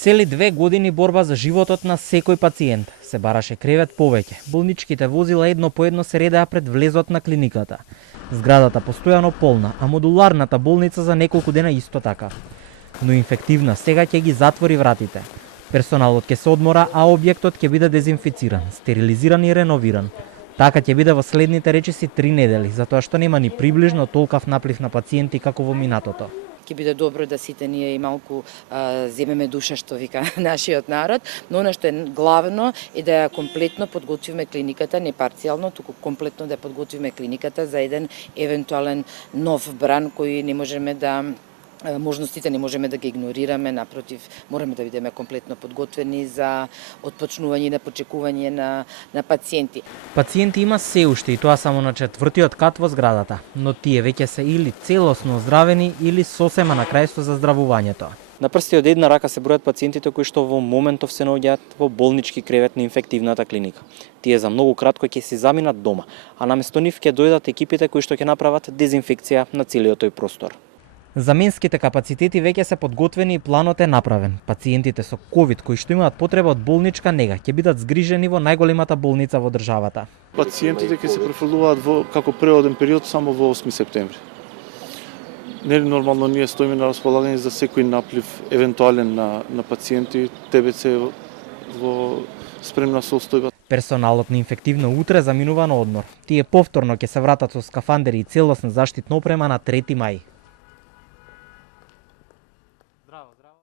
Цели 2 години борба за животот на секој пациент. Се бараше кревет повеќе. Болничките возила едно по едно се редеа пред влезот на клиниката. Зградата постојано полна, а модуларната болница за неколку дена исто така. Но инфективна сега ќе ги затвори вратите. Персоналот ќе се одмора, а објектот ќе биде дезинфициран, стерилизиран и реновиран. Така ќе биде во следните речиси 3 недели, затоа што нема ни приближно толкав наплив на пациенти како во минатото. Ќе биде добро да сите ние и малку земеме душа, што вика нашиот народ, но она што е главно е да ја комплетно подготвиме клиниката, не парцијално, туку комплетно да ја подготвиме клиниката за еден евентуален нов бран кој не можеме да можностите не можеме да ги игнорираме, напротив, мораме да бидеме комплетно подготвени за отпочнување и на почекување на пациенти. Пациенти има се уште и тоа само на 4-тиот кат во зградата, но тие веќе се или целосно оздравени или сосема на крајство за здравувањето. На прсти од една рака се бројат пациентите кои што во моментов се наоѓаат во болнички кревет на инфективната клиника. Тие за многу кратко ќе се заминат дома, а наместо нив ќе дојдат екипите кои што ќе направат дезинфекција на целиот тој простор. Заменските капацитети веќе се подготвени и планот е направен. Пациентите со ковид кои што имаат потреба од болничка нега ќе бидат згрижени во најголемата болница во државата. Пациентите ќе се префрлуваат како преоден период само во 8 септември. Нели нормално ние стоиме на располагање за секој наплив евентуален на пациенти, ТБЦ во спремна состојба. Персоналот на инфективно утре заминува на одмор. Тие повторно ќе се вратат со скафандери и целосна заштитна опрема на 3 мај.